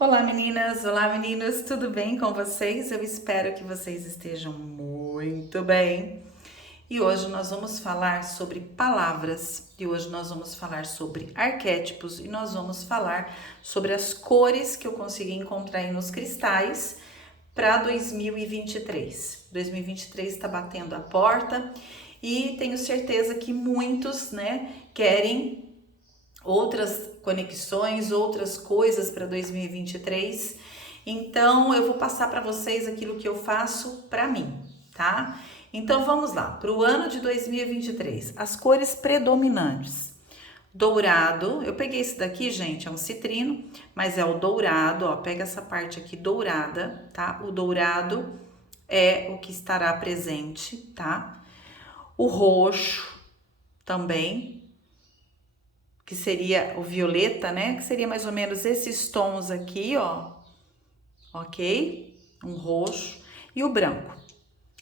Olá meninas, olá meninos, tudo bem com vocês? Eu espero que vocês estejam muito bem. E hoje nós vamos falar sobre palavras, e hoje nós vamos falar sobre arquétipos, e nós vamos falar sobre as cores que eu consegui encontrar aí nos cristais para 2023. 2023 está batendo a porta e tenho certeza que muitos, querem outras conexões, outras coisas para 2023. Então, eu vou passar para vocês aquilo que eu faço para mim, tá? Então, vamos lá. Para o ano de 2023, as cores predominantes. Dourado, eu peguei esse daqui, gente, é um citrino, mas é o dourado, ó, pega essa parte aqui dourada, tá? O dourado é o que estará presente, tá? O roxo também, que seria o violeta, né? Que seria mais ou menos esses tons aqui, ó. Ok? Um roxo e o branco.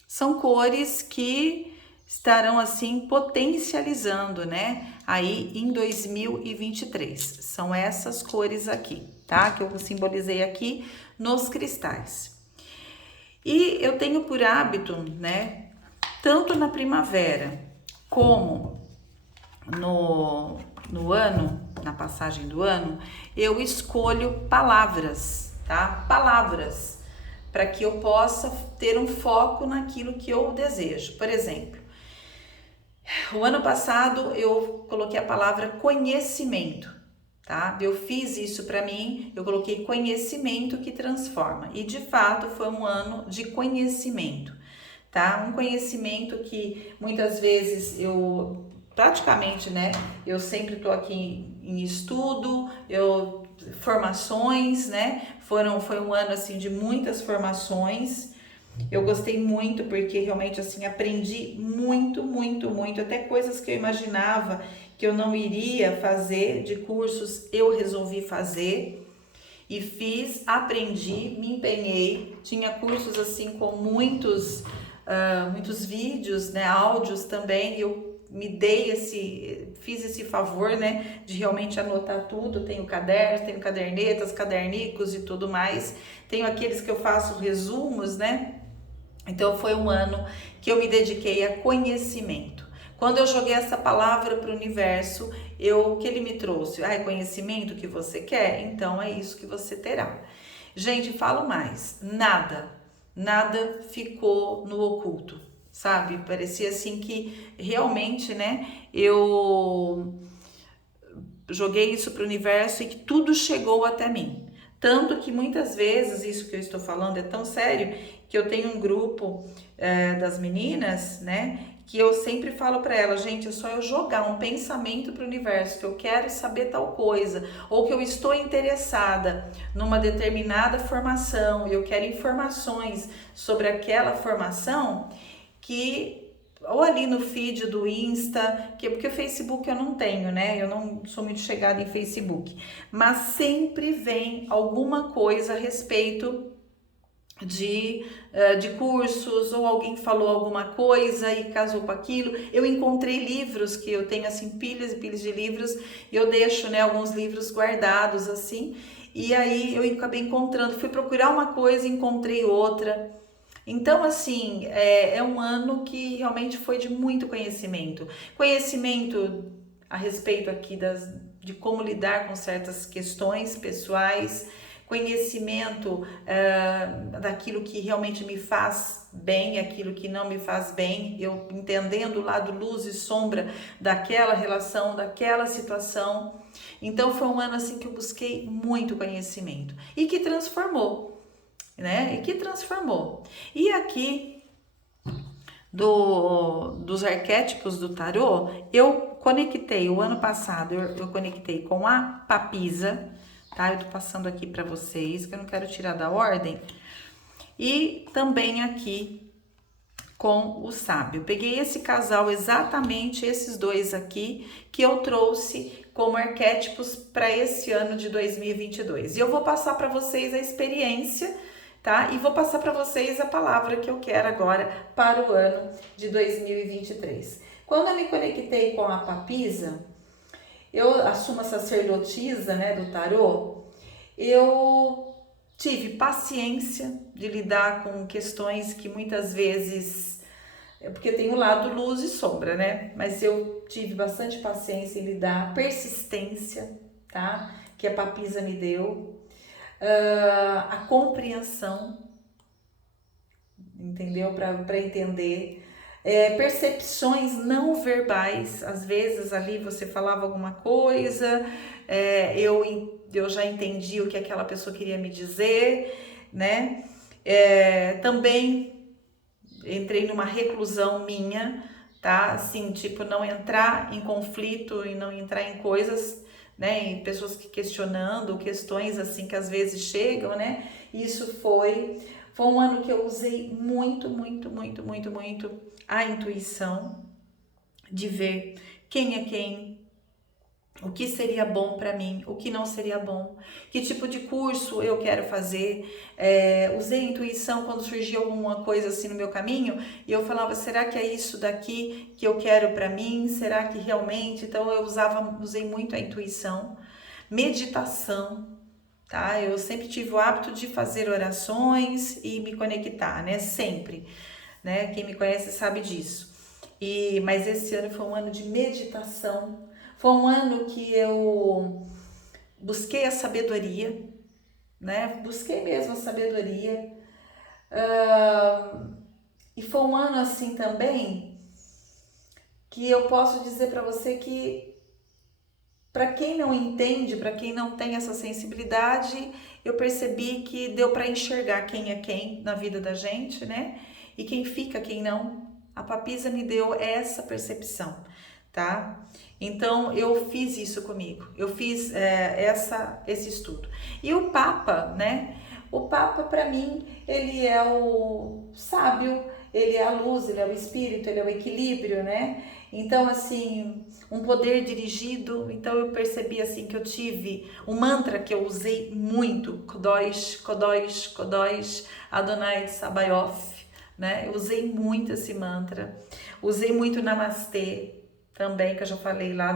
São cores que estarão assim potencializando, né? Aí em 2023. São essas cores aqui, tá? Que eu simbolizei aqui nos cristais. E eu tenho por hábito, né? Tanto na primavera como no ano, na passagem do ano, eu escolho palavras, tá? Palavras, para que eu possa ter um foco naquilo que eu desejo. Por exemplo, o ano passado eu coloquei a palavra conhecimento, tá? Eu fiz isso para mim, eu coloquei conhecimento que transforma. E de fato foi um ano de conhecimento, tá? Um conhecimento que muitas vezes eu praticamente, né? Eu sempre estou aqui em estudo, formações, né? Foi um ano assim de muitas formações. Eu gostei muito porque realmente assim aprendi muito, muito, muito, até coisas que eu imaginava que eu não iria fazer de cursos, eu resolvi fazer e fiz, aprendi, me empenhei. Tinha cursos assim com muitos vídeos, né, áudios também, e eu fiz esse favor, né, de realmente anotar tudo. Tenho cadernos, tenho cadernetas, cadernicos e tudo mais. Tenho aqueles que eu faço resumos, né? Então foi um ano que eu me dediquei a conhecimento. Quando eu joguei essa palavra para o universo, o que ele me trouxe? É conhecimento que você quer? Então é isso que você terá. Gente, falo mais, nada ficou no oculto, sabe? Parecia assim que realmente, né, eu joguei isso para o universo e que tudo chegou até mim. Tanto que muitas vezes, isso que eu estou falando é tão sério, que eu tenho um grupo das meninas, né? Que eu sempre falo para elas, gente, é só eu jogar um pensamento para o universo, que eu quero saber tal coisa, ou que eu estou interessada numa determinada formação e eu quero informações sobre aquela formação, que ou ali no feed do Insta, porque o Facebook eu não tenho, né? Eu não sou muito chegada em Facebook, mas sempre vem alguma coisa a respeito de cursos, ou alguém falou alguma coisa e casou com aquilo. Eu encontrei livros, que eu tenho assim pilhas e pilhas de livros, e eu deixo, né, alguns livros guardados assim, e aí eu acabei encontrando, fui procurar uma coisa e encontrei outra. Então, assim, é um ano que realmente foi de muito conhecimento. Conhecimento a respeito aqui de como lidar com certas questões pessoais, conhecimento daquilo que realmente me faz bem, aquilo que não me faz bem, eu entendendo o lado luz e sombra daquela relação, daquela situação. Então, foi um ano assim que eu busquei muito conhecimento e que transformou, né? E que transformou. E aqui dos arquétipos do tarô, eu conectei o ano passado, eu conectei com a papisa, tá? Eu tô passando aqui para vocês, que eu não quero tirar da ordem. E também aqui com o sábio. Eu peguei esse casal, exatamente esses dois aqui, que eu trouxe como arquétipos para esse ano de 2022. E eu vou passar para vocês a experiência, tá? E vou passar para vocês a palavra que eu quero agora para o ano de 2023. Quando eu me conectei com a papisa, eu assumo a sacerdotisa, né, do tarô, eu tive paciência de lidar com questões que muitas vezes, porque tem o lado luz e sombra, né? Mas eu tive bastante paciência em lidar, persistência, tá? Que a Papisa me deu, a compreensão, entendeu? Para entender. Percepções não verbais, às vezes ali você falava alguma coisa, eu já entendi o que aquela pessoa queria me dizer, né? Também entrei numa reclusão minha, tá? Assim, tipo, não entrar em conflito e não entrar em coisas, né? Em pessoas que questionando, questões assim que às vezes chegam, né? Isso foi um ano que eu usei muito a intuição de ver quem é quem, o que seria bom para mim, o que não seria bom, que tipo de curso eu quero fazer. Usei a intuição quando surgia alguma coisa assim no meu caminho e eu falava, será que é isso daqui que eu quero para mim? Será que realmente? Então eu usei muito a intuição. Meditação, tá? Eu sempre tive o hábito de fazer orações e me conectar, né? Sempre, né? Quem me conhece sabe disso. Mas esse ano foi um ano de meditação. Foi um ano que eu busquei a sabedoria, né? Busquei mesmo a sabedoria. E foi um ano assim também que eu posso dizer para você que para quem não entende, para quem não tem essa sensibilidade, eu percebi que deu para enxergar quem é quem na vida da gente, né? E quem fica, quem não. A Papisa me deu essa percepção, tá? Então eu fiz isso comigo, eu fiz esse estudo. E o Papa, né? O Papa para mim, ele é o sábio, ele é a luz, ele é o espírito, ele é o equilíbrio, né? Então assim, um poder dirigido. Então eu percebi assim que eu tive um mantra que eu usei muito, Kodosh, Kodosh, Kodosh, Adonai Sabaoth, né? Eu usei muito esse mantra, usei muito Namastê também, que eu já falei lá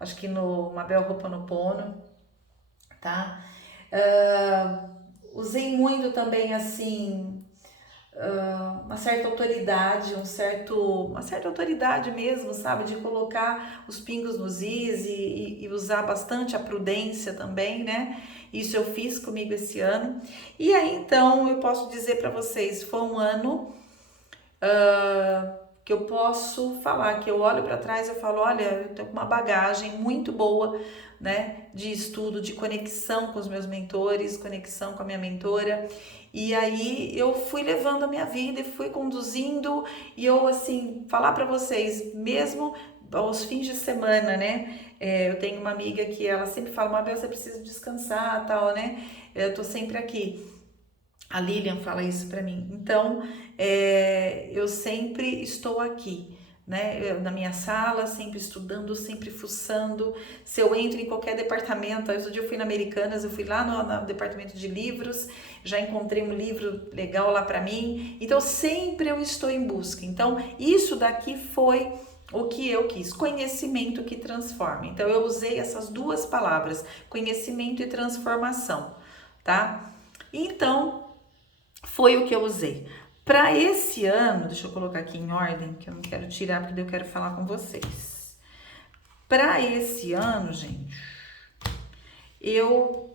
acho que no Mabel Ho'oponopono, tá? Usei muito também assim, uma certa autoridade, uma certa autoridade mesmo, sabe? De colocar os pingos nos is e usar bastante a prudência também, né? Isso eu fiz comigo esse ano. E aí, então, eu posso dizer para vocês, foi um ano que eu posso falar, que eu olho para trás e eu falo, olha, eu tenho uma bagagem muito boa, né, de estudo, de conexão com os meus mentores, conexão com a minha mentora, e aí eu fui levando a minha vida e fui conduzindo, e eu, assim, falar para vocês, mesmo aos fins de semana, né, eu tenho uma amiga que ela sempre fala, Mabel, você precisa descansar, tal, né, eu tô sempre aqui. A Lilian fala isso para mim. Então, eu sempre estou aqui, né? Na minha sala, sempre estudando, sempre fuçando. Se eu entro em qualquer departamento, outro dia eu fui na Americanas, eu fui lá no departamento de livros, já encontrei um livro legal lá para mim. Então, sempre eu estou em busca. Então, isso daqui foi o que eu quis, conhecimento que transforma. Então, eu usei essas duas palavras, conhecimento e transformação, tá? Então, foi o que eu usei. Para esse ano, deixa eu colocar aqui em ordem, que eu não quero tirar, porque eu quero falar com vocês. Para esse ano, gente, eu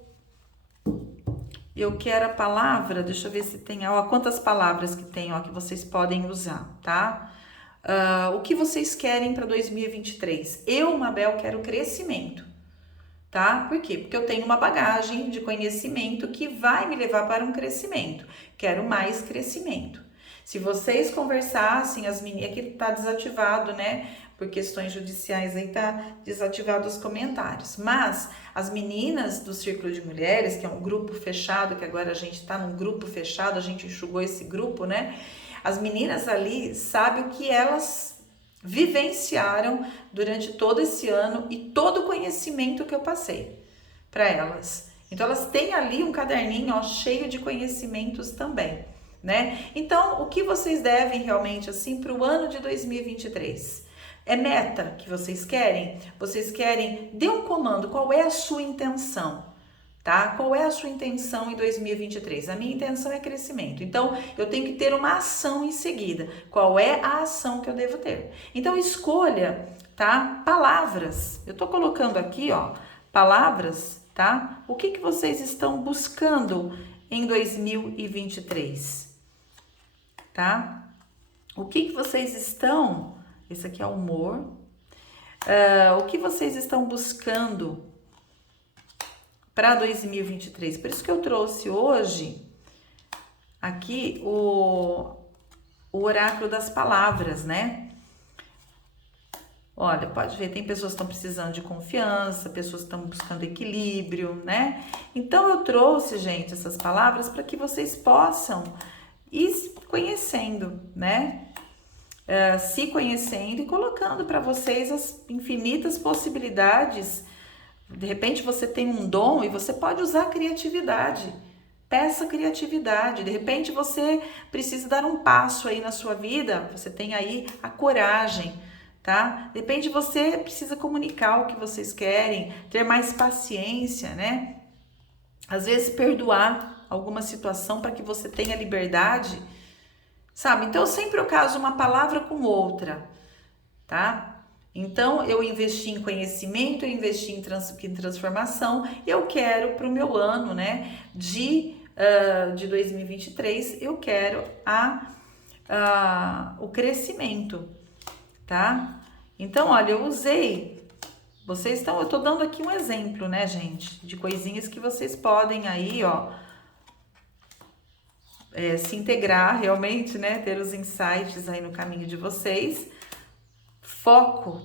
quero a palavra, deixa eu ver se tem, ó, quantas palavras que tem, ó, que vocês podem usar, tá? O que vocês querem para 2023? Eu, Mabel, quero crescimento. Tá? Por quê? Porque eu tenho uma bagagem de conhecimento que vai me levar para um crescimento. Quero mais crescimento. Se vocês conversassem, as meninas, que tá desativado, né? Por questões judiciais aí tá desativado os comentários. Mas as meninas do Círculo de Mulheres, que é um grupo fechado, que agora a gente tá num grupo fechado, a gente enxugou esse grupo, né? As meninas ali sabem o que elas vivenciaram durante todo esse ano e todo o conhecimento que eu passei para elas. Então elas têm ali um caderninho, ó, cheio de conhecimentos também, né? Então, o que vocês devem realmente assim para o ano de 2023? É meta que vocês querem? Vocês querem? Dê um comando, qual é a sua intenção? tá? Qual é a sua intenção em 2023? A minha intenção é crescimento. Então, eu tenho que ter uma ação em seguida. Qual é a ação que eu devo ter? Então, escolha, tá? Palavras. Eu tô colocando aqui, ó, palavras, tá? O que vocês estão buscando em 2023, tá? O que vocês estão... Esse aqui é humor. O que vocês estão buscando para 2023? Por isso que eu trouxe hoje aqui o oráculo das palavras, né? Olha, pode ver, tem pessoas que estão precisando de confiança, pessoas que estão buscando equilíbrio, né? Então eu trouxe, gente, essas palavras para que vocês possam ir conhecendo, né? Se conhecendo e colocando para vocês as infinitas possibilidades. De repente você tem um dom e você pode usar a criatividade. Peça criatividade. De repente você precisa dar um passo aí na sua vida, você tem aí a coragem, tá? De repente você precisa comunicar o que vocês querem, ter mais paciência, né? Às vezes perdoar alguma situação para que você tenha liberdade, sabe? Então, sempre eu caso uma palavra com outra, tá? Então, eu investi em conhecimento, eu investi em transformação, eu quero para o meu ano, né, de 2023, eu quero o crescimento, tá? Então, olha, eu usei, eu tô dando aqui um exemplo, né, gente, de coisinhas que vocês podem aí, ó, se integrar realmente, né? Ter os insights aí no caminho de vocês. Foco,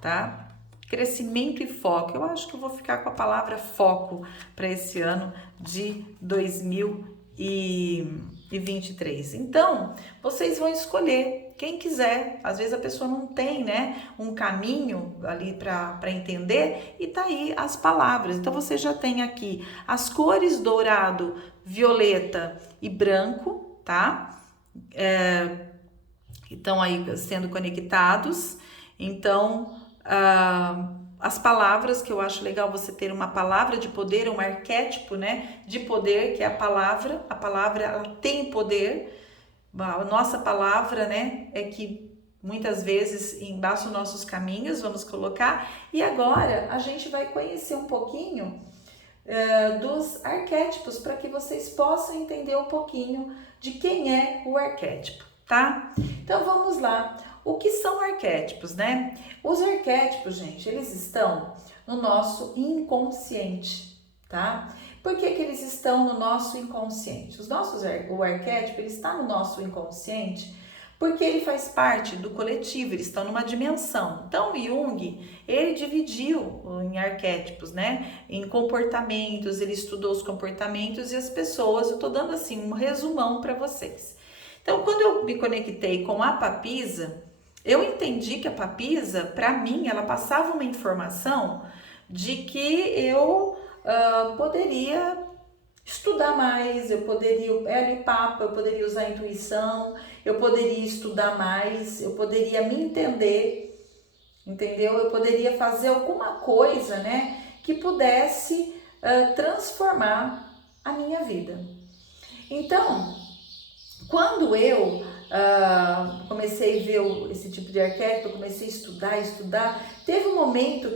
tá? Crescimento e foco. Eu acho que eu vou ficar com a palavra foco para esse ano de 2023. Então, vocês vão escolher quem quiser. Às vezes a pessoa não tem, né, um caminho ali para entender, e tá aí as palavras. Então, você já tem aqui as cores dourado, violeta e branco, tá? Estão aí sendo conectados. Então, as palavras, que eu acho legal você ter uma palavra de poder, um arquétipo, né, de poder, que é a palavra ela tem poder. A nossa palavra, né, é que muitas vezes embaça os nossos caminhos, vamos colocar. E agora a gente vai conhecer um pouquinho dos arquétipos, para que vocês possam entender um pouquinho de quem é o arquétipo, tá? Então vamos lá. O que são arquétipos, né? Os arquétipos, gente, eles estão no nosso inconsciente, tá? Por que eles estão no nosso inconsciente? O arquétipo, ele está no nosso inconsciente porque ele faz parte do coletivo, eles estão numa dimensão. Então, Jung, ele dividiu em arquétipos, né? Em comportamentos, ele estudou os comportamentos e as pessoas. Eu tô dando assim um resumão para vocês. Então, quando eu me conectei com a Papisa, eu entendi que a Papisa, para mim, ela passava uma informação de que eu poderia estudar mais, eu poderia, o Papa, eu poderia usar a intuição, eu poderia estudar mais, eu poderia me entender, entendeu? Eu poderia fazer alguma coisa, né, que pudesse transformar a minha vida. Então, quando eu comecei a ver esse tipo de arquétipo, eu comecei a estudar, teve um momento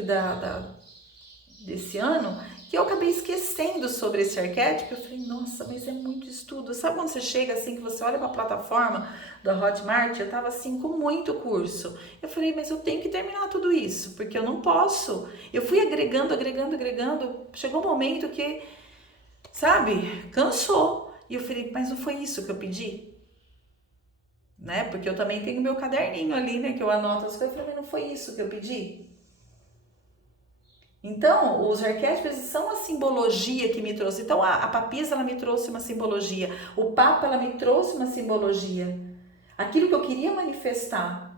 desse ano que eu acabei esquecendo sobre esse arquétipo. Eu falei, nossa, mas é muito estudo. Sabe quando você chega assim, que você olha para a plataforma da Hotmart? Eu tava assim com muito curso. Eu falei, mas eu tenho que terminar tudo isso, porque eu não posso. Eu fui agregando. Chegou um momento que, sabe, cansou. E eu falei, mas não foi isso que eu pedi? Né? Porque eu também tenho meu caderninho ali, né, que eu anoto as coisas. Eu falei, mas não foi isso que eu pedi? Então, os arquétipos são a simbologia que me trouxe. Então, a Papisa, ela me trouxe uma simbologia. O Papa, ela me trouxe uma simbologia. Aquilo que eu queria manifestar.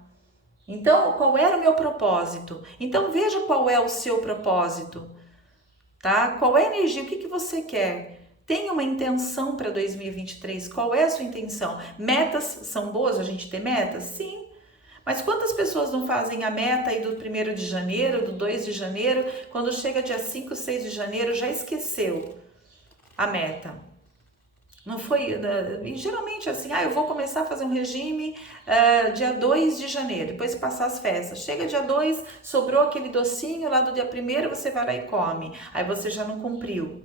Então, qual era o meu propósito? Então, veja qual é o seu propósito, tá? Qual é a energia? O que você quer? Tenha uma intenção para 2023. Qual é a sua intenção? Metas são boas a gente ter metas? Sim. Mas quantas pessoas não fazem a meta aí do 1º de janeiro, do 2 de janeiro, quando chega dia 5, 6 de janeiro, já esqueceu a meta? Não foi, e geralmente assim, eu vou começar a fazer um regime dia 2 de janeiro, depois que passar as festas. Chega dia 2, sobrou aquele docinho lá do dia 1º, você vai lá e come. Aí você já não cumpriu,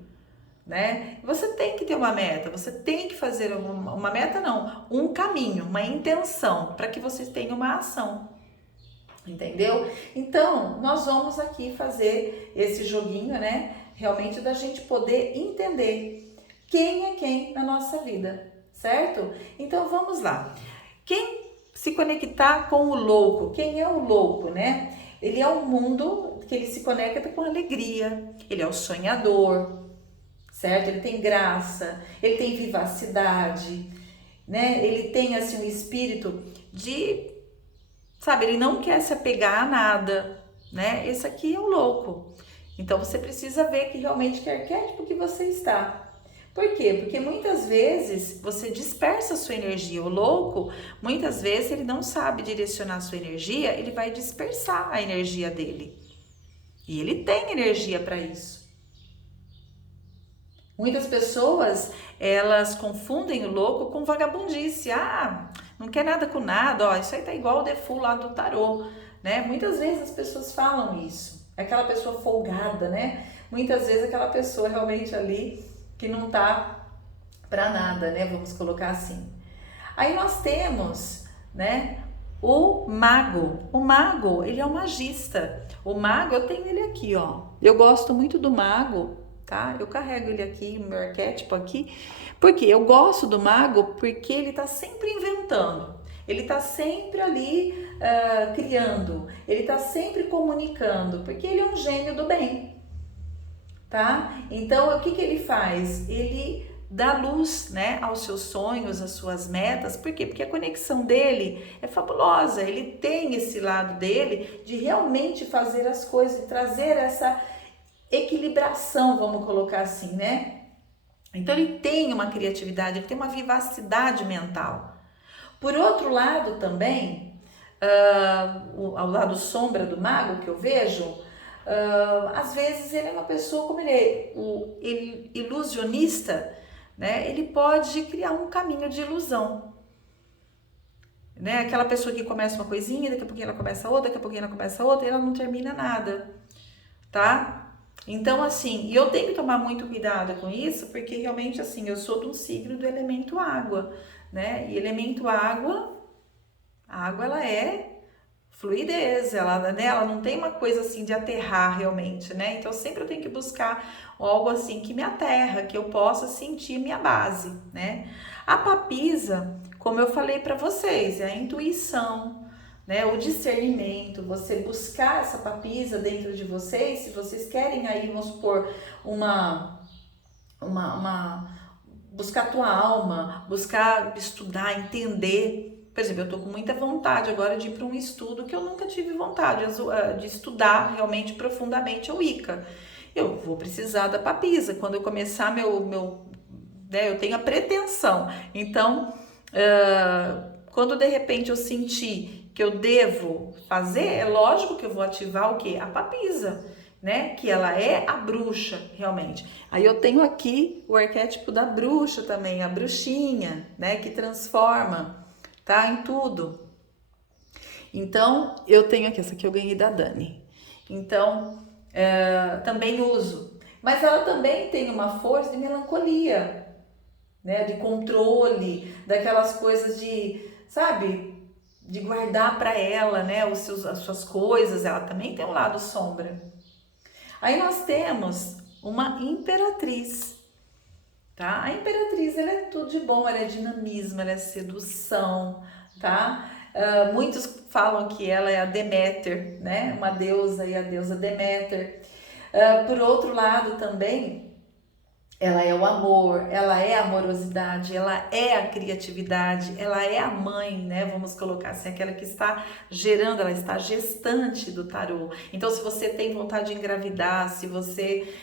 né? Você tem que ter uma meta, você tem que fazer uma meta não, um caminho, uma intenção, para que você tenha uma ação. Entendeu? Então, nós vamos aqui fazer esse joguinho, né? Realmente da gente poder entender quem é quem na nossa vida, certo? Então vamos lá. Quem se conectar com o louco? Quem é o louco, né? Ele é um mundo que ele se conecta com alegria, ele é o sonhador, certo? Ele tem graça, ele tem vivacidade, né? Ele tem assim um espírito de, sabe, ele não quer se apegar a nada, né? Esse aqui é o louco. Então você precisa ver que realmente que arquétipo que você está. Por quê? Porque muitas vezes você dispersa a sua energia. O louco, muitas vezes ele não sabe direcionar a sua energia, ele vai dispersar a energia dele. E ele tem energia para isso. Muitas pessoas, elas confundem o louco com vagabundice. Não quer nada com nada, isso aí tá igual o default lá do tarô, né? Muitas vezes as pessoas falam isso. Aquela pessoa folgada, né? Muitas vezes aquela pessoa realmente ali que não tá para nada, né? Vamos colocar assim. Aí nós temos, né, o mago. O mago, ele é um magista. O mago, eu tenho ele aqui, ó. Eu gosto muito do mago, tá? Eu carrego ele aqui, o meu arquétipo aqui. Por quê? Eu gosto do mago porque ele tá sempre inventando. Ele tá sempre ali criando. Ele tá sempre comunicando, porque ele é um gênio do bem. Tá? Então, o que ele faz? Ele dá luz, né, aos seus sonhos, às suas metas. Por quê? Porque a conexão dele é fabulosa. Ele tem esse lado dele de realmente fazer as coisas, de trazer essa equilibração, vamos colocar assim, né? Então, ele tem uma criatividade, ele tem uma vivacidade mental. Por outro lado também, ao lado sombra do mago que eu vejo, às vezes ele é uma pessoa, como ele é o ilusionista, né? Ele pode criar um caminho de ilusão, né? Aquela pessoa que começa uma coisinha, daqui a pouquinho ela começa outra, daqui a pouquinho ela começa outra e ela não termina nada, tá? Então assim, e eu tenho que tomar muito cuidado com isso, porque realmente assim, eu sou de um signo do elemento água, né? E elemento água, a água ela é fluidez, ela não tem uma coisa assim de aterrar realmente, né? Então sempre eu tenho que buscar algo assim que me aterra, que eu possa sentir minha base, né? A papisa, como eu falei para vocês, é a intuição, né? O discernimento, você buscar essa papisa dentro de vocês, se vocês querem aí, vamos supor, buscar a tua alma, buscar estudar, entender. Por exemplo, eu tô com muita vontade agora de ir para um estudo que eu nunca tive vontade de estudar realmente profundamente o Wicca. Eu vou precisar da papisa. Quando eu começar né, eu tenho a pretensão. Então, quando de repente eu sentir que eu devo fazer, é lógico que eu vou ativar o quê? A papisa, né? Que ela é a bruxa, realmente. Aí eu tenho aqui o arquétipo da bruxa também, a bruxinha, né? Que transforma, tá? Em tudo. Então, eu tenho aqui, essa aqui eu ganhei da Dani. Então, também uso. Mas ela também tem uma força de melancolia, né? De controle, daquelas coisas de, sabe? De guardar para ela, né? As suas coisas. Ela também tem um lado sombra. Aí nós temos uma imperatriz, tá? A imperatriz, ela é tudo de bom, ela é dinamismo, ela é sedução, tá? Muitos falam que ela é a Deméter, né? Uma deusa, e a deusa Deméter. Por outro lado também, ela é o amor, ela é a amorosidade, ela é a criatividade, ela é a mãe, né? Vamos colocar assim, aquela que está gerando, ela está gestante do tarô. Então, se você tem vontade de engravidar, se você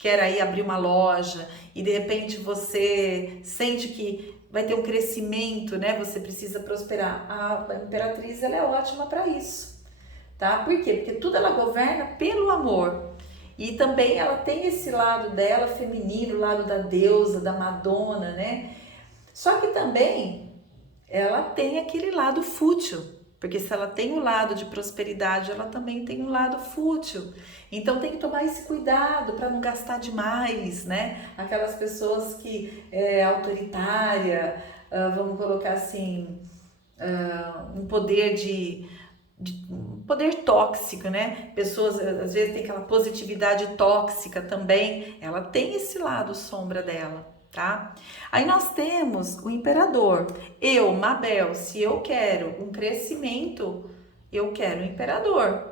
quer aí abrir uma loja e de repente você sente que vai ter um crescimento, né? Você precisa prosperar. A Imperatriz, ela é ótima para isso, tá? Por quê? Porque tudo ela governa pelo amor. E também ela tem esse lado dela feminino, o lado da deusa, da Madonna, né? Só que também ela tem aquele lado fútil, porque se ela tem o lado de prosperidade, ela também tem um lado fútil. Então tem que tomar esse cuidado para não gastar demais, né? Aquelas pessoas que é autoritária, vamos colocar assim, um poder um poder tóxico, né? Pessoas às vezes tem aquela positividade tóxica também, ela tem esse lado sombra dela, tá? Aí nós temos o imperador. Eu, Mabel, se eu quero um crescimento, eu quero o imperador.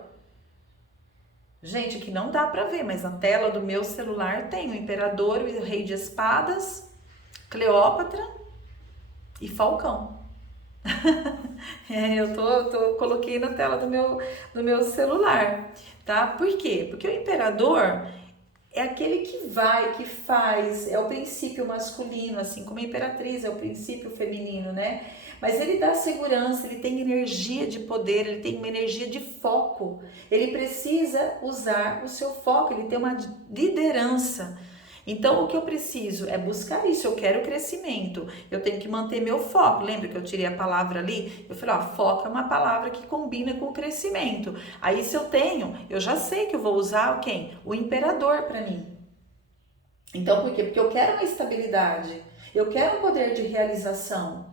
Gente, aqui não dá para ver, mas na tela do meu celular tem o imperador, o rei de espadas, Cleópatra e Falcão. Coloquei na tela do meu celular, tá? Por quê? Porque o imperador é aquele que vai, que faz, é o princípio masculino, assim como a imperatriz é o princípio feminino, né? Mas ele dá segurança, ele tem energia de poder, ele tem uma energia de foco. Ele precisa usar o seu foco, ele tem uma liderança. Então, o que eu preciso é buscar isso. Eu quero crescimento, eu tenho que manter meu foco. Lembra que eu tirei a palavra ali? Eu falei, ó, foco é uma palavra que combina com crescimento. Aí, se eu tenho, eu já sei que eu vou usar quem? O imperador para mim. Então, por quê? Porque eu quero uma estabilidade, eu quero um poder de realização.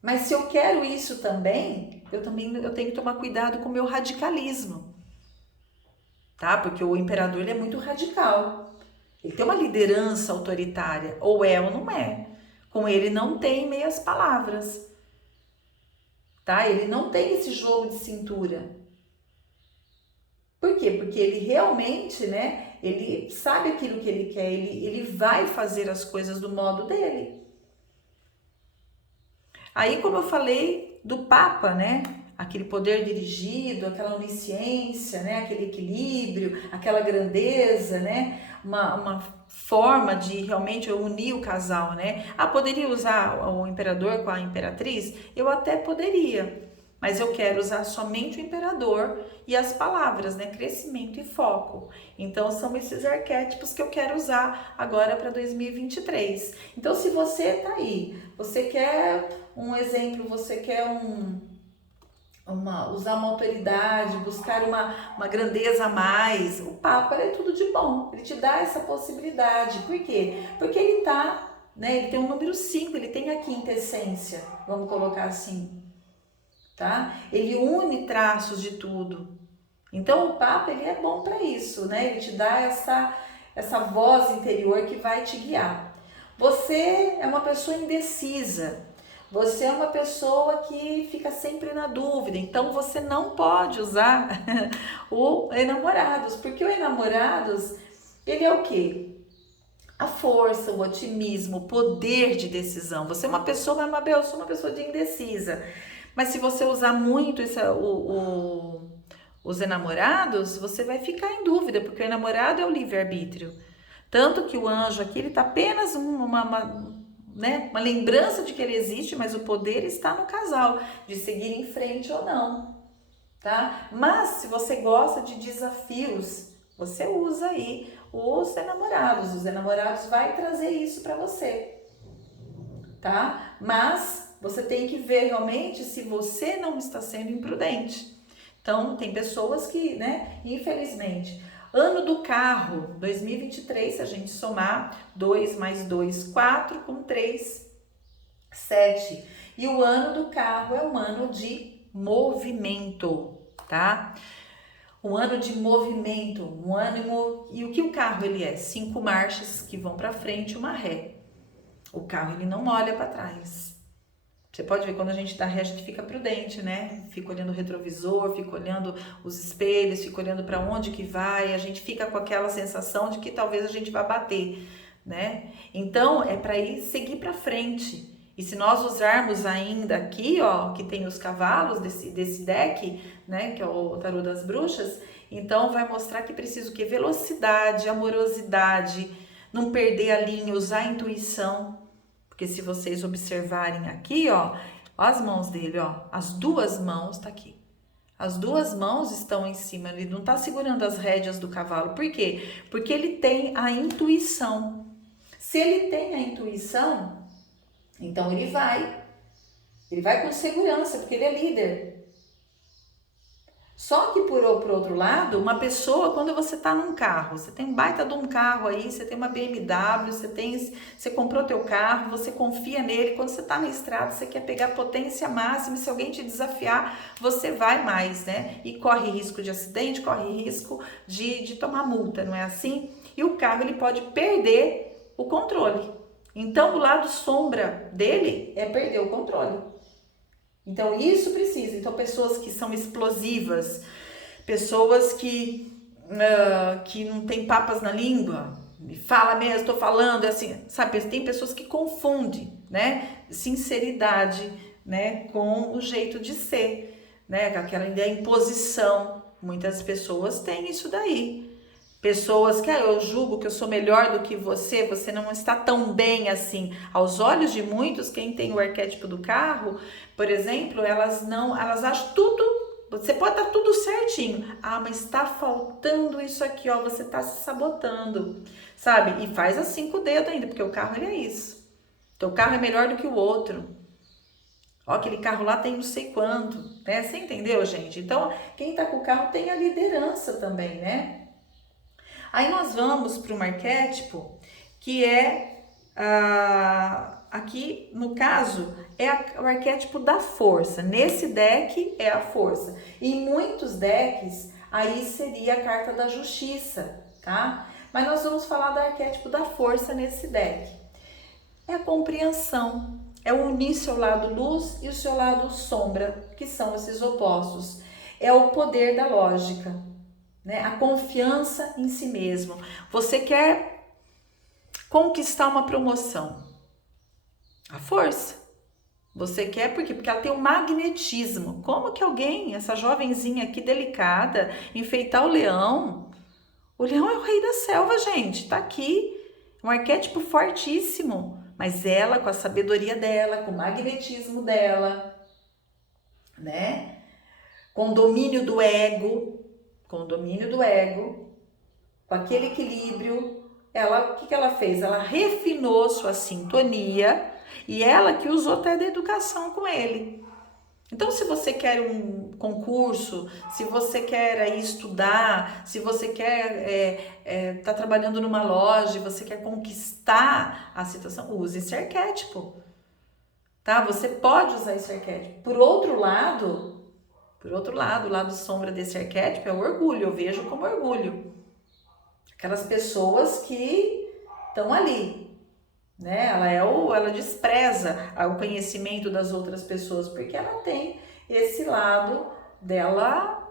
Mas se eu quero isso também, eu tenho que tomar cuidado com o meu radicalismo, tá? Porque o imperador ele é muito radical. Ele tem uma liderança autoritária, ou é ou não é. Com ele não tem meias palavras, tá? Ele não tem esse jogo de cintura. Por quê? Porque ele realmente, né, ele sabe aquilo que ele quer, ele vai fazer as coisas do modo dele. Aí, como eu falei do Papa, né, aquele poder dirigido, aquela onisciência, né, aquele equilíbrio, aquela grandeza, né, uma forma de realmente unir o casal, né? Ah, poderia usar o imperador com a imperatriz? Eu até poderia, mas eu quero usar somente o imperador e as palavras, né? Crescimento e foco. Então, são esses arquétipos que eu quero usar agora para 2023. Então, se você tá aí, você quer um exemplo, você quer usar uma autoridade, buscar uma grandeza a mais, o Papa é tudo de bom, ele te dá essa possibilidade. Por quê? Porque ele tá, né, ele tem o número 5, ele tem a quinta essência, vamos colocar assim, tá? Ele une traços de tudo. Então o Papa, ele é bom para isso, né? Ele te dá essa voz interior que vai te guiar. Você é uma pessoa indecisa. Você é uma pessoa que fica sempre na dúvida, então você não pode usar o enamorados, porque o enamorados, ele é o quê? A força, o otimismo, o poder de decisão. Você é uma pessoa, mas Mabel, eu sou uma pessoa de indecisa. Mas se você usar muito os enamorados, você vai ficar em dúvida, porque o enamorado é o livre-arbítrio. Tanto que o anjo aqui, ele está apenas né, uma lembrança de que ele existe, mas o poder está no casal, de seguir em frente ou não, tá? Mas se você gosta de desafios, você usa aí os enamorados vai trazer isso para você, tá? Mas você tem que ver realmente se você não está sendo imprudente. Então, tem pessoas que, né, infelizmente... Ano do carro, 2023, se a gente somar 2 mais 2, 4, com 3, 7. E o ano do carro é um ano de movimento, tá? Um ano de movimento, um ano... E o que o carro ele é? 5 marchas que vão para frente, uma ré. O carro ele não olha para trás. Você pode ver, quando a gente dá ré, a gente fica prudente, né? Fica olhando o retrovisor, fica olhando os espelhos, fica olhando para onde que vai, a gente fica com aquela sensação de que talvez a gente vá bater, né? Então, é para ir seguir para frente. E se nós usarmos ainda aqui, ó, que tem os cavalos desse deck, né, que é o tarô das bruxas, então vai mostrar que precisa o quê? Velocidade, amorosidade, não perder a linha, usar a intuição. Porque se vocês observarem aqui, ó as mãos dele, ó, as duas mãos, tá aqui. As duas mãos estão em cima, ele não tá segurando as rédeas do cavalo. Por quê? Porque ele tem a intuição. Se ele tem a intuição, então ele vai com segurança, porque ele é líder. Só que por outro lado, uma pessoa, quando você tá num carro, você tem um baita de um carro aí, você tem uma BMW, você comprou teu carro, você confia nele, quando você tá na estrada, você quer pegar potência máxima, e se alguém te desafiar, você vai mais, né? E corre risco de acidente, corre risco de tomar multa, não é assim? E o carro, ele pode perder o controle. Então, o lado sombra dele é perder o controle. Então, isso precisa. Então, pessoas que são explosivas, pessoas que não tem papas na língua, fala mesmo, estou falando, assim, sabe? Tem pessoas que confundem, né? Sinceridade, né? Com o jeito de ser, né? Aquela ideia imposição. Muitas pessoas têm isso daí. Pessoas que eu julgo que eu sou melhor do que você não está tão bem assim. Aos olhos de muitos, quem tem o arquétipo do carro, por exemplo, elas acham tudo, você pode estar tudo certinho. Ah, mas está faltando isso aqui, ó, você está se sabotando, sabe? E faz assim com o dedo ainda, porque o carro ele é isso. Então o carro é melhor do que o outro. Ó, aquele carro lá tem não sei quanto, né? Você entendeu, gente? Então, quem tá com o carro tem a liderança também, né? Aí nós vamos para um arquétipo que é, aqui no caso, é o arquétipo da força. Nesse deck é a força. E em muitos decks, aí seria a carta da justiça, tá? Mas nós vamos falar do arquétipo da força nesse deck. É a compreensão, é unir seu lado luz e o seu lado sombra, que são esses opostos. É o poder da lógica. Né? A confiança em si mesmo. Você quer conquistar uma promoção. A força. Você quer por quê? Porque ela tem um magnetismo. Como que alguém, essa jovenzinha aqui delicada, enfeitar o leão? O leão é o rei da selva, gente. Tá aqui. Um arquétipo fortíssimo. Mas ela, com a sabedoria dela, com o magnetismo dela, né? Com o domínio do ego, com aquele equilíbrio, o que ela fez? Ela refinou sua sintonia e ela que usou até da educação com ele. Então, se você quer um concurso, se você quer estudar, se você quer tá trabalhando numa loja, você quer conquistar a situação, use esse arquétipo, tá? Você pode usar esse arquétipo. Por outro lado, o lado sombra desse arquétipo é o orgulho, eu vejo como orgulho. Aquelas pessoas que estão ali, né? Ela despreza o conhecimento das outras pessoas, porque ela tem esse lado dela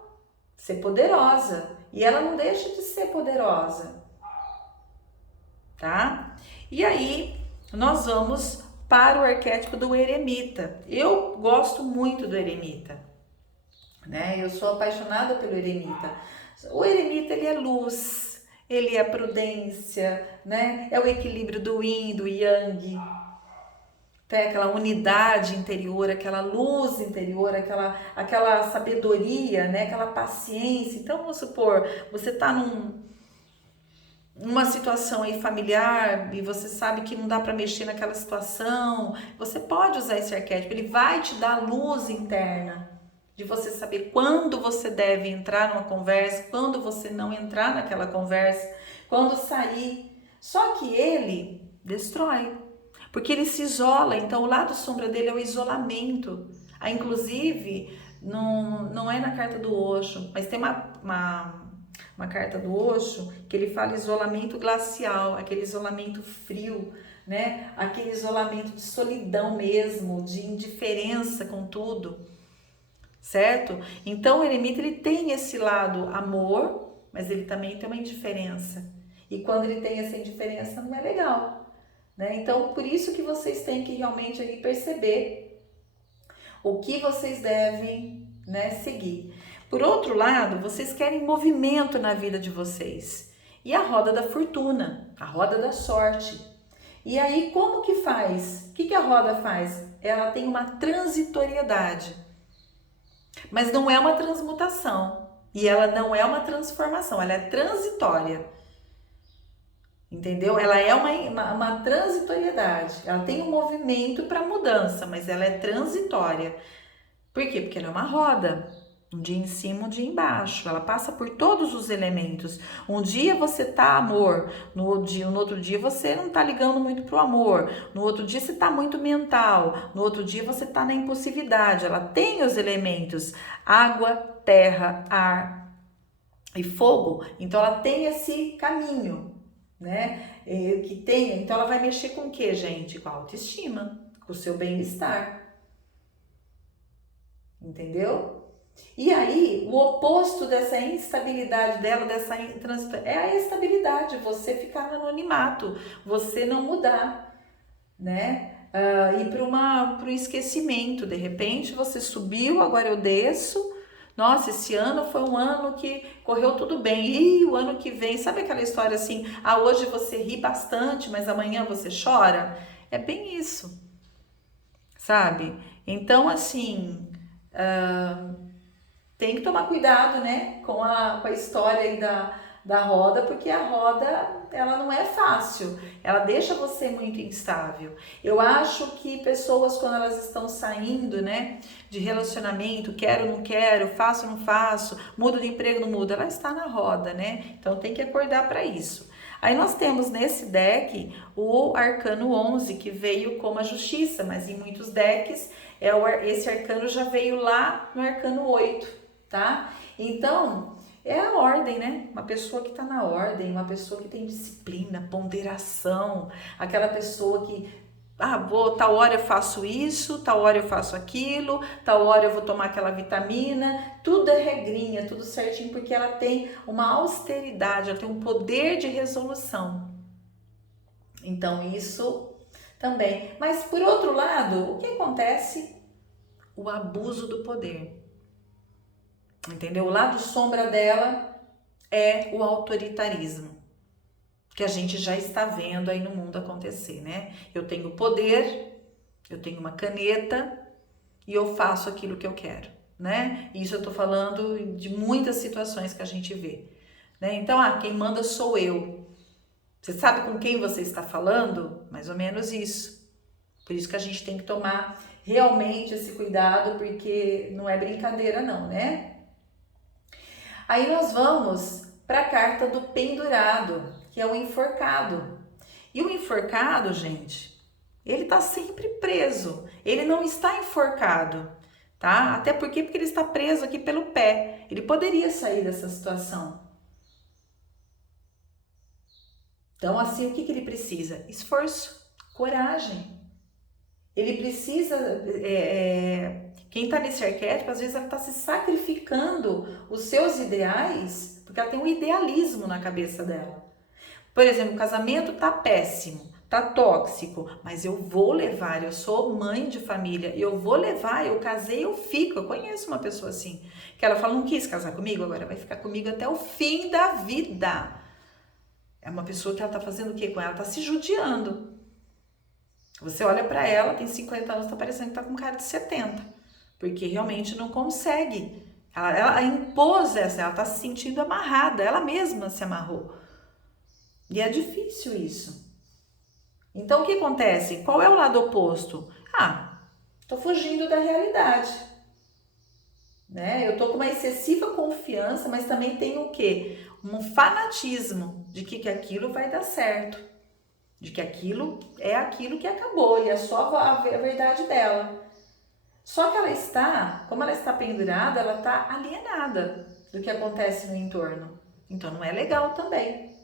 ser poderosa. E ela não deixa de ser poderosa, tá? E aí, nós vamos para o arquétipo do eremita. Eu gosto muito do eremita. Né? Eu sou apaixonada pelo eremita. O eremita, ele é luz, ele é prudência, né? É o equilíbrio do yin, do yang, tem aquela unidade interior, aquela luz interior, aquela sabedoria, né? Aquela paciência. Então, vamos supor, você tá numa situação aí familiar e você sabe que não dá para mexer naquela situação, você pode usar esse arquétipo, ele vai te dar luz interna. De você saber quando você deve entrar numa conversa, quando você não entrar naquela conversa, quando sair. Só que ele destrói, porque ele se isola, então o lado sombra dele é o isolamento. Inclusive, não é na carta do Osho, mas tem uma carta do Osho que ele fala isolamento glacial, aquele isolamento frio, né? Aquele isolamento de solidão mesmo, de indiferença com tudo. Certo? Então o eremita ele tem esse lado amor, mas ele também tem uma indiferença. E quando ele tem essa indiferença não é legal, né? Então, por isso que vocês têm que realmente aí perceber o que vocês devem, né, seguir. Por outro lado, vocês querem movimento na vida de vocês. E a roda da fortuna, a roda da sorte. E aí, como que faz? O que a roda faz? Ela tem uma transitoriedade, mas não é uma transmutação. E ela não é uma transformação, ela é transitória. Entendeu? Ela é uma transitoriedade. Ela tem um movimento para mudança, mas ela é transitória. Por quê? Porque ela é uma roda. Um dia em cima, um dia embaixo. Ela passa por todos os elementos. Um dia você tá amor, no outro dia você não tá ligando muito pro amor. No outro dia você tá muito mental. No outro dia você tá na impulsividade. Ela tem os elementos: água, terra, ar e fogo. Então ela tem esse caminho, né? Então ela vai mexer com o que, gente? Com a autoestima, com o seu bem-estar. Entendeu? E aí, o oposto dessa instabilidade dela, dessa trânsito, é a estabilidade, você ficar no anonimato, você não mudar, né? Ir para o esquecimento, de repente você subiu, agora eu desço. Nossa, esse ano foi um ano que correu tudo bem. E o ano que vem, sabe aquela história assim? Ah, hoje você ri bastante, mas amanhã você chora? É bem isso, sabe? Então, assim, tem que tomar cuidado, né, com a história aí da roda, porque a roda, ela não é fácil, ela deixa você muito instável. Eu acho que pessoas, quando elas estão saindo, né, de relacionamento, quero, não quero, faço, não faço, mudo de emprego, não mudo, ela está na roda, né, então tem que acordar para isso. Aí nós temos nesse deck o arcano 11, que veio como a justiça, mas em muitos decks esse arcano já veio lá no arcano 8, tá? Então, é a ordem, né? Uma pessoa que tá na ordem, uma pessoa que tem disciplina, ponderação, aquela pessoa que, tal hora eu faço isso, tal hora eu faço aquilo, tal hora eu vou tomar aquela vitamina, tudo é regrinha, tudo certinho, porque ela tem uma austeridade, ela tem um poder de resolução. Então, isso também. Mas, por outro lado, o que acontece? O abuso do poder. Entendeu? O lado sombra dela é o autoritarismo, que a gente já está vendo aí no mundo acontecer, né? Eu tenho poder, eu tenho uma caneta e eu faço aquilo que eu quero, né? Isso eu tô falando de muitas situações que a gente vê, né? Então, quem manda sou eu. Você sabe com quem você está falando? Mais ou menos isso. Por isso que a gente tem que tomar realmente esse cuidado, porque não é brincadeira não, né? Aí nós vamos para a carta do pendurado, que é o enforcado. E o enforcado, gente, ele está sempre preso. Ele não está enforcado, tá? Até porque ele está preso aqui pelo pé. Ele poderia sair dessa situação. Então, assim, o que ele precisa? Esforço, coragem. Ele precisa... Quem está nesse arquétipo, às vezes ela está se sacrificando os seus ideais, porque ela tem um idealismo na cabeça dela. Por exemplo, o casamento tá péssimo, tá tóxico, mas eu vou levar, eu sou mãe de família, eu vou levar, eu casei, eu fico. Eu conheço uma pessoa assim, que ela fala, não quis casar comigo, agora vai ficar comigo até o fim da vida. É uma pessoa que ela tá fazendo o quê com ela? Tá se judiando. Você olha pra ela, tem 50 anos, tá parecendo que tá com cara de 70, porque realmente não consegue. Ela impôs ela tá se sentindo amarrada, ela mesma se amarrou. E é difícil isso. Então o que acontece? Qual é o lado oposto? Tô fugindo da realidade, né? Eu tô com uma excessiva confiança, mas também tenho o quê? Um fanatismo de que aquilo vai dar certo, de que aquilo é aquilo que acabou e é só a verdade dela. Só que como ela está pendurada, ela está alienada do que acontece no entorno. Então não é legal também,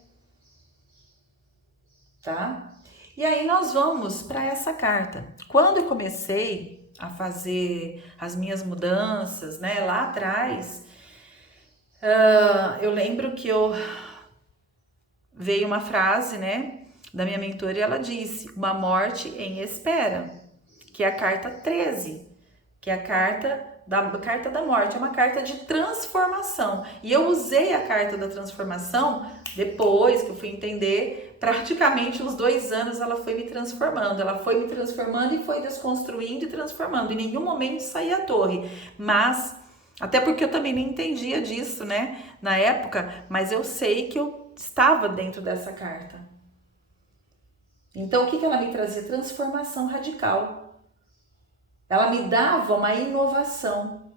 tá? E aí nós vamos para essa carta. Quando eu comecei a fazer as minhas mudanças, né, lá atrás, eu lembro que veio uma frase, né, da minha mentora, e ela disse: uma morte em espera, que é a carta 13, que é a carta da morte, é uma carta de transformação. E eu usei a carta da transformação depois que eu fui entender, praticamente uns 2 anos ela foi me transformando e foi desconstruindo e transformando. Em nenhum momento saía a torre, mas até porque eu também nem entendia disso, né, na época, mas eu sei que eu estava dentro dessa carta. Então, o que ela me trazia? Transformação radical. Ela me dava uma inovação.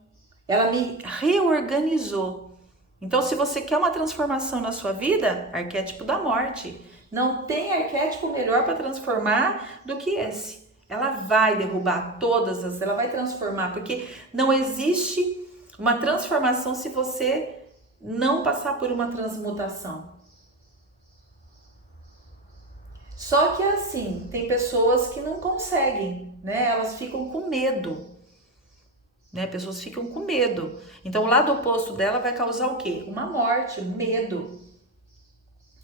Ela me reorganizou. Então, se você quer uma transformação na sua vida, arquétipo da morte. Não tem arquétipo melhor para transformar do que esse. Ela vai derrubar ela vai transformar, porque não existe uma transformação se você não passar por uma transmutação. Só que é assim, tem pessoas que não conseguem, né? Elas ficam com medo, né? Pessoas ficam com medo. Então, o lado oposto dela vai causar o quê? Uma morte, medo.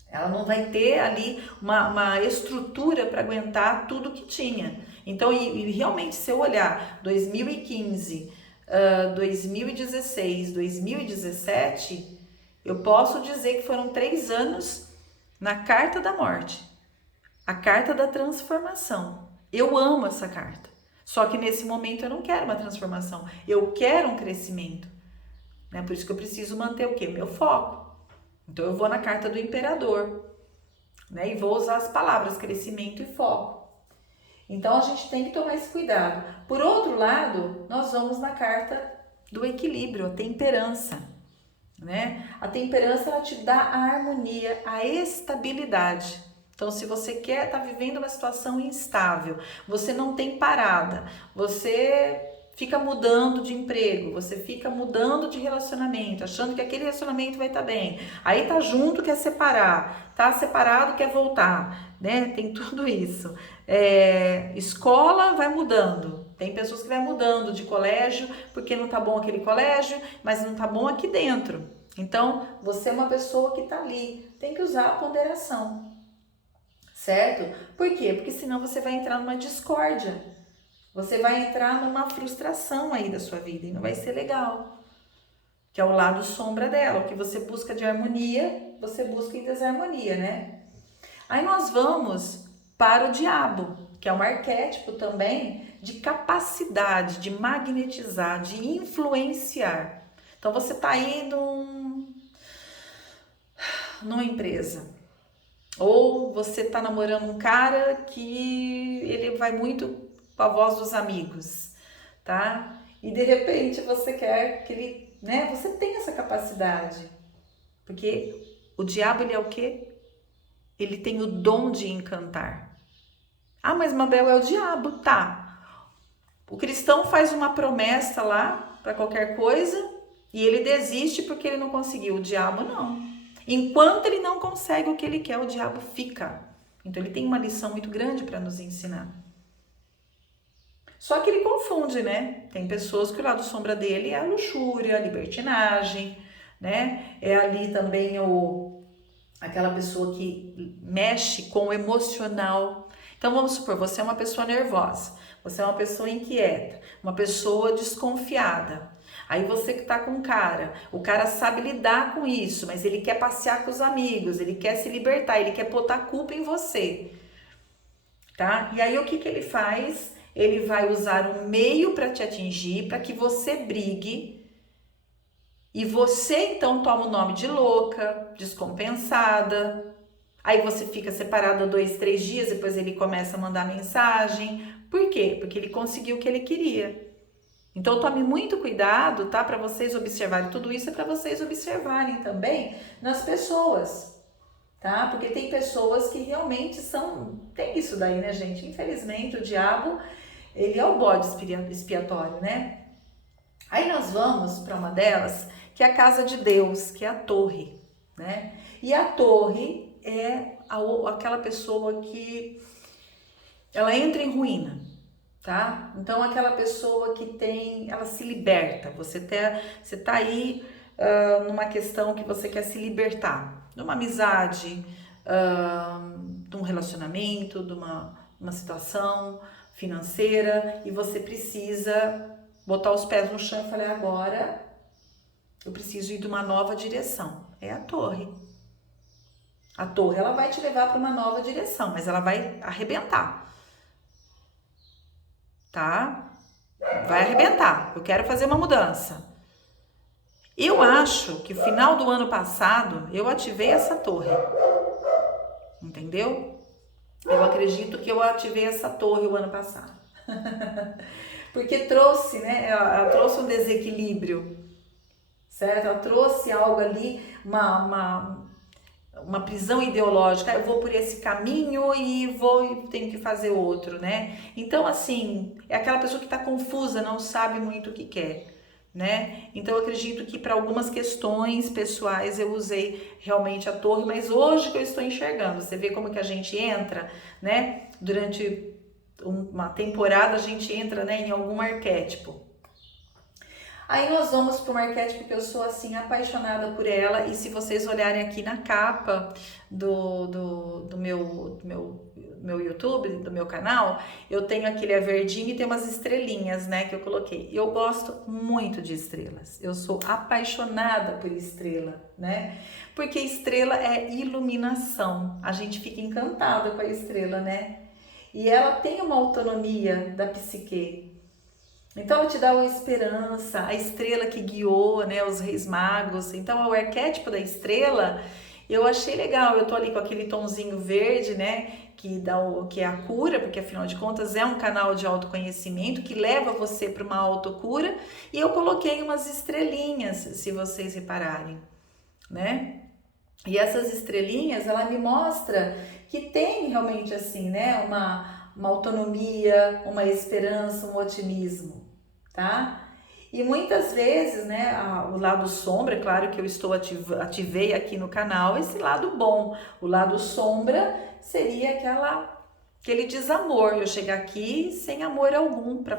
Ela não vai ter ali uma estrutura para aguentar tudo que tinha. Então, e realmente, se eu olhar 2015, 2016, 2017, eu posso dizer que foram 3 anos na carta da morte. A carta da transformação. Eu amo essa carta. Só que nesse momento eu não quero uma transformação. Eu quero um crescimento. Né? Por isso que eu preciso manter o quê? Meu foco. Então eu vou na carta do imperador. Né? E vou usar as palavras crescimento e foco. Então a gente tem que tomar esse cuidado. Por outro lado, nós vamos na carta do equilíbrio, a temperança. Né? A temperança, ela te dá a harmonia, a estabilidade. Então, se você tá vivendo uma situação instável, você não tem parada, você fica mudando de emprego, você fica mudando de relacionamento, achando que aquele relacionamento vai estar bem. Aí tá junto, quer separar, tá separado, quer voltar, né? Tem tudo isso. Escola vai mudando. Tem pessoas que vai mudando de colégio porque não tá bom aquele colégio, mas não tá bom aqui dentro. Então, você é uma pessoa que tá ali, tem que usar a ponderação. Certo? Por quê? Porque senão você vai entrar numa discórdia. Você vai entrar numa frustração aí da sua vida e não vai ser legal. Que é o lado sombra dela. O que você busca de harmonia, você busca em desarmonia, né? Aí nós vamos para o diabo, que é um arquétipo também de capacidade, de magnetizar, de influenciar. Então você tá aí numa empresa. Ou você tá namorando um cara que ele vai muito com a voz dos amigos, tá? E de repente você quer que ele, né? Você tem essa capacidade. Porque o diabo, ele é o quê? Ele tem o dom de encantar. Ah, mas Mabel é o diabo, tá? O cristão faz uma promessa lá para qualquer coisa e ele desiste porque ele não conseguiu. O diabo não. Enquanto ele não consegue o que ele quer, o diabo fica. Então ele tem uma lição muito grande para nos ensinar. Só que ele confunde, né? Tem pessoas que o lado sombra dele é a luxúria, a libertinagem, né? É ali também aquela pessoa que mexe com o emocional. Então vamos supor, você é uma pessoa nervosa, você é uma pessoa inquieta, uma pessoa desconfiada. Aí você que tá com o cara sabe lidar com isso, mas ele quer passear com os amigos, ele quer se libertar, ele quer botar culpa em você, tá? E aí o que ele faz? Ele vai usar um meio para te atingir, para que você brigue, e você então toma o nome de louca, descompensada. Aí você fica separada 2, 3 dias, depois ele começa a mandar mensagem. Por quê? Porque ele conseguiu o que ele queria. Então tome muito cuidado, tá? Para vocês observarem. Tudo isso é para vocês observarem também nas pessoas, tá? Porque tem pessoas que realmente tem isso daí, né, gente? Infelizmente o diabo, ele é o bode expiatório, né? Aí nós vamos para uma delas, que é a casa de Deus, que é a torre, né? E a torre é aquela pessoa que ela entra em ruína, tá? Então aquela pessoa que ela se liberta. Você tá aí numa questão que você quer se libertar, numa amizade, de um relacionamento, de uma situação financeira, e você precisa botar os pés no chão e falar, agora eu preciso ir de uma nova direção. É a torre. A torre, ela vai te levar para uma nova direção, mas ela vai arrebentar, tá? Vai arrebentar. Eu quero fazer uma mudança. Eu acho que o final do ano passado eu ativei essa torre, entendeu? Eu acredito que eu ativei essa torre o ano passado. Porque trouxe, né? Ela trouxe um desequilíbrio, certo? Ela trouxe algo ali, uma prisão ideológica. Eu vou por esse caminho e tenho que fazer outro, né? Então, assim, é aquela pessoa que está confusa, não sabe muito o que quer, né? Então, eu acredito que para algumas questões pessoais eu usei realmente a torre, mas hoje que eu estou enxergando, você vê como que a gente entra, né? Durante uma temporada a gente entra, né, em algum arquétipo. Aí nós vamos para um arquétipo que eu sou assim apaixonada por ela, e se vocês olharem aqui na capa do meu YouTube, do meu canal, eu tenho aquele verdinho e tem umas estrelinhas, né, que eu coloquei. Eu gosto muito de estrelas, eu sou apaixonada por estrela, né, porque estrela é iluminação, a gente fica encantada com a estrela, né, e ela tem uma autonomia da psique. Então ela te dá uma esperança, a estrela que guiou, né, os reis magos. Então o arquétipo da estrela, eu achei legal. Eu tô ali com aquele tonzinho verde, né, que é a cura, porque afinal de contas é um canal de autoconhecimento que leva você para uma autocura. E eu coloquei umas estrelinhas, se vocês repararem, né? E essas estrelinhas, ela me mostra que tem realmente assim, né, uma autonomia, uma esperança, um otimismo, tá? E muitas vezes, né, o lado sombra, claro que eu ativei aqui no canal esse lado bom. O lado sombra seria aquele desamor, eu chegar aqui sem amor algum para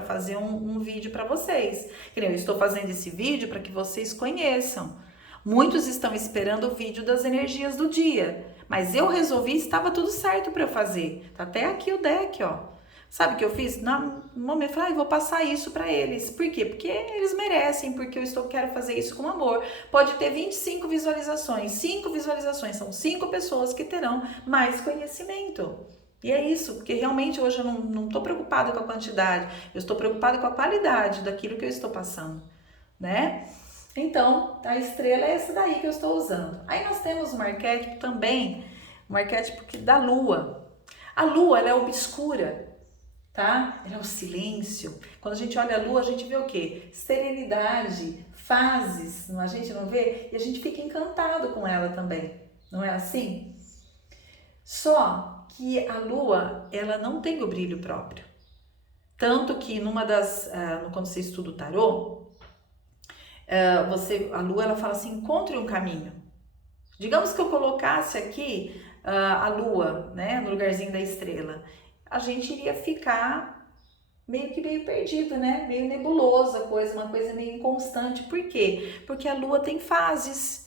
fazer um vídeo para vocês. Que nem eu estou fazendo esse vídeo para que vocês conheçam. Muitos estão esperando o vídeo das energias do dia, mas eu resolvi, estava tudo certo para eu fazer. Tá até aqui o deck, ó. Sabe o que eu fiz? No momento eu falei, vou passar isso para eles. Por quê? Porque eles merecem, porque quero fazer isso com amor. Pode ter 25 visualizações, 5 visualizações, são 5 pessoas que terão mais conhecimento. E é isso, porque realmente hoje eu não estou preocupada com a quantidade, eu estou preocupada com a qualidade daquilo que eu estou passando, né? Então, a estrela é essa daí que eu estou usando. Aí nós temos um arquétipo também, um arquétipo da lua. A lua, ela é obscura, tá? Ela é o silêncio. Quando a gente olha a lua, a gente vê o quê? Serenidade, fases, a gente não vê? E a gente fica encantado com ela também, não é assim? Só que a lua, ela não tem o brilho próprio. Tanto que quando você estuda o tarô, a lua, ela fala assim, encontre um caminho. Digamos que eu colocasse aqui a lua, né, no lugarzinho da estrela, a gente iria ficar meio perdido, né, meio nebulosa uma coisa meio inconstante. Por quê? Porque a lua tem fases.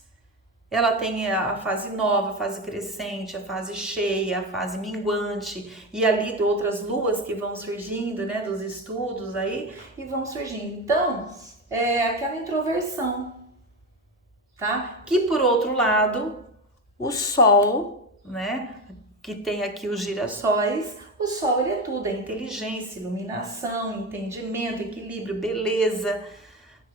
Ela tem a fase nova, a fase crescente, a fase cheia, a fase minguante, e ali outras luas que vão surgindo, né, dos estudos aí, e vão surgindo. Então, é aquela introversão, tá? Que por outro lado, o Sol, né, que tem aqui os girassóis, o Sol ele é tudo, é inteligência, iluminação, entendimento, equilíbrio, beleza,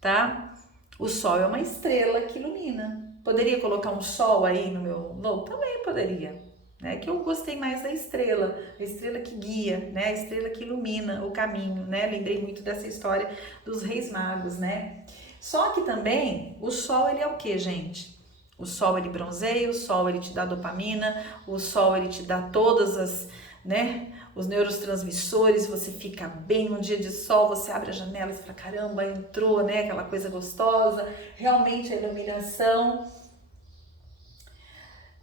tá? O Sol é uma estrela que ilumina. Poderia colocar um Sol aí no meu logo? Também poderia, né? Que eu gostei mais da estrela, a estrela que guia, né? A estrela que ilumina o caminho, né? Lembrei muito dessa história dos Reis Magos, né? Só que também o Sol, ele é o que, gente? O Sol, ele bronzeia, o Sol, ele te dá dopamina, o Sol, ele te dá todas as, né, os neurotransmissores, você fica bem num dia de sol, você abre a janela e fala, caramba, entrou, né, aquela coisa gostosa, realmente a iluminação.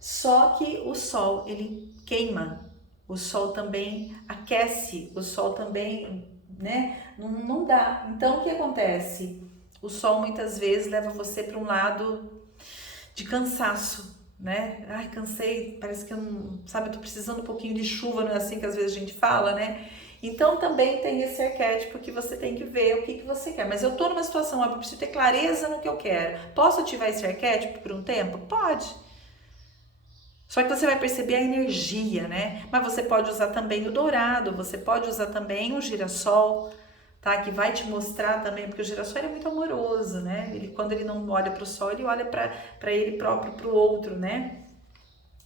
Só que o Sol, ele queima, o Sol também aquece, o Sol também, né, não dá. Então, o que acontece? O Sol muitas vezes leva você para um lado de cansaço, né? Ai, cansei, parece que eu não, sabe, eu tô precisando um pouquinho de chuva, não é assim que às vezes a gente fala, né? Então também tem esse arquétipo que você tem que ver o que você quer. Mas eu tô numa situação, ó, eu preciso ter clareza no que eu quero. Posso ativar esse arquétipo por um tempo? Pode. Só que você vai perceber a energia, né? Mas você pode usar também o dourado, você pode usar também o girassol, tá? Que vai te mostrar também, porque o girassol é muito amoroso, né? Ele, quando ele não olha para o sol, ele olha para ele próprio, para o outro, né?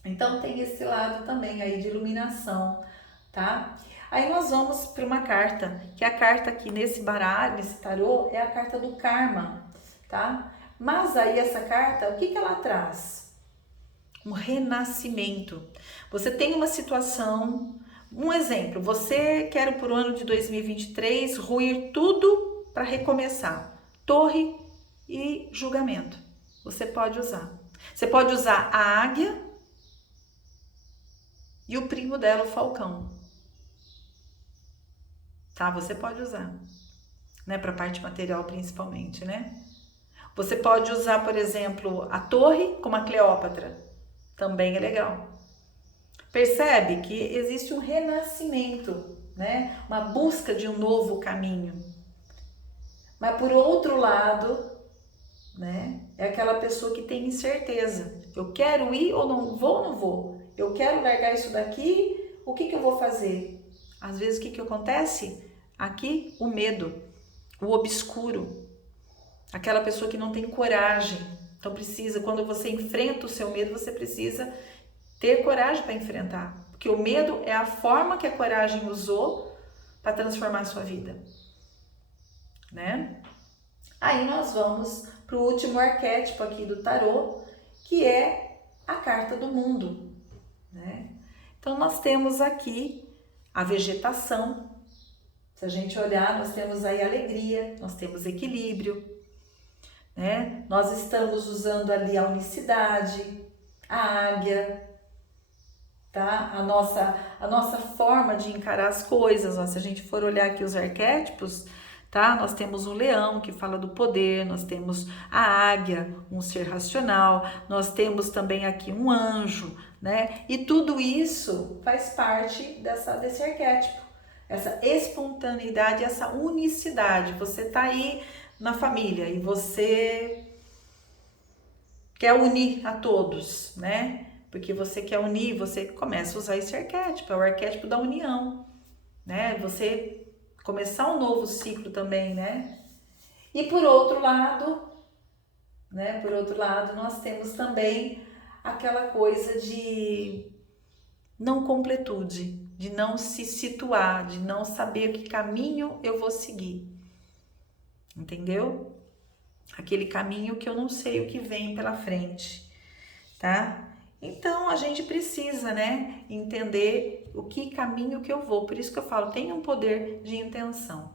Então tem esse lado também aí de iluminação, tá? Aí nós vamos para uma carta, que a carta aqui nesse baralho, nesse tarô, é a carta do karma, tá? Mas aí essa carta, o que que ela traz? Um renascimento. Você tem uma situação, um exemplo, você quer por ano de 2023 ruir tudo para recomeçar. Torre e julgamento. Você pode usar. Você pode usar a águia e o primo dela, o falcão. Tá? Você pode usar, né, para a parte material principalmente, né? Você pode usar, por exemplo, a torre como a Cleópatra. Também é legal. Percebe que existe um renascimento, né? Uma busca de um novo caminho. Mas por outro lado, né? É aquela pessoa que tem incerteza. Eu quero ir ou não vou? Eu quero largar isso daqui, o que eu vou fazer? Às vezes o que acontece? Aqui o medo, o obscuro. Aquela pessoa que não tem coragem. Então precisa, quando você enfrenta o seu medo, você precisa ter coragem para enfrentar. Porque o medo é a forma que a coragem usou para transformar a sua vida, né? Aí nós vamos para o último arquétipo aqui do tarô, que é a carta do mundo, né? Então nós temos aqui a vegetação. Se a gente olhar, nós temos aí alegria, nós temos equilíbrio, né? Nós estamos usando ali a unicidade, a águia, tá? A nossa forma de encarar as coisas, ó, se a gente for olhar aqui os arquétipos, tá? Nós temos um leão que fala do poder, nós temos a águia, um ser racional, nós temos também aqui um anjo, né? E tudo isso faz parte desse arquétipo, essa espontaneidade, essa unicidade. Você tá aí na família e você quer unir a todos, né? Porque você quer unir, você começa a usar esse arquétipo, é o arquétipo da união, né? Você começar um novo ciclo também, né? E por outro lado, né? Por outro lado, nós temos também aquela coisa de não completude, de não se situar, de não saber que caminho eu vou seguir. Entendeu? Aquele caminho que eu não sei o que vem pela frente, tá? Então a gente precisa, né, entender o que caminho que eu vou. Por isso que eu falo, tenha um poder de intenção.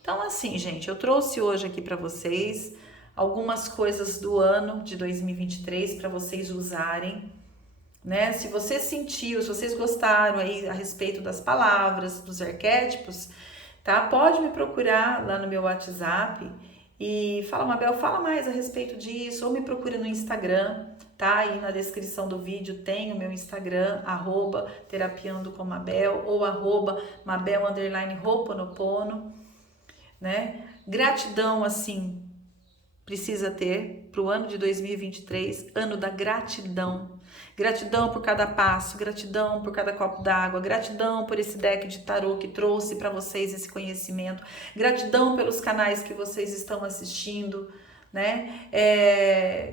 Então assim, gente, eu trouxe hoje aqui para vocês algumas coisas do ano de 2023 para vocês usarem, né? Se você sentiu, se vocês gostaram aí a respeito das palavras, dos arquétipos, tá? Pode me procurar lá no meu WhatsApp e fala, Mabel, fala mais a respeito disso, ou me procura no Instagram, tá? Aí na descrição do vídeo tem o meu Instagram, @terapiandocomabel ou @mabel_ho'oponopono, né? Gratidão, assim, precisa ter para o ano de 2023, ano da gratidão. Gratidão por cada passo, gratidão por cada copo d'água, gratidão por esse deck de tarô que trouxe para vocês esse conhecimento, gratidão pelos canais que vocês estão assistindo, né?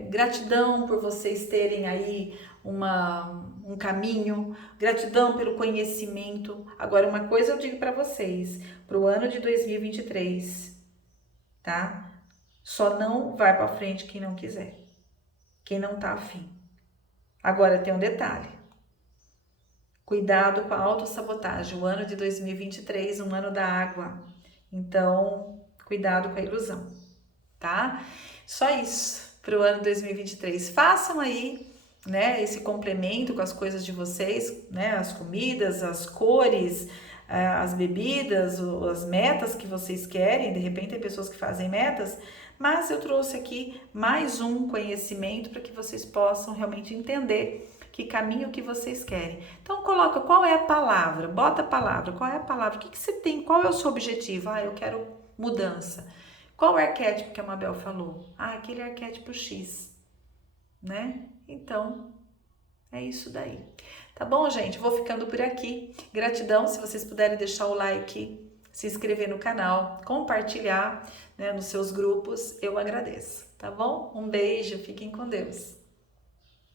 Gratidão por vocês terem aí um caminho, gratidão pelo conhecimento. Agora, uma coisa eu digo para vocês, para o ano de 2023, tá? Só não vai para frente quem não quiser, quem não tá afim. Agora tem um detalhe. Cuidado com a autossabotagem. O ano de 2023, um ano da água. Então, cuidado com a ilusão, tá? Só isso para o ano 2023. Façam aí né, esse complemento com as coisas de vocês, né, as comidas, as cores, as bebidas, as metas que vocês querem. De repente tem pessoas que fazem metas, mas eu trouxe aqui mais um conhecimento para que vocês possam realmente entender que caminho que vocês querem. Então coloca qual é a palavra, bota a palavra, qual é a palavra, o que você tem, qual é o seu objetivo? Eu quero mudança. Qual o arquétipo que a Mabel falou? Aquele arquétipo X, né? Então, é isso daí. Tá bom, gente? Vou ficando por aqui. Gratidão, se vocês puderem deixar o like, se inscrever no canal, compartilhar, né, nos seus grupos, eu agradeço, tá bom? Um beijo, fiquem com Deus.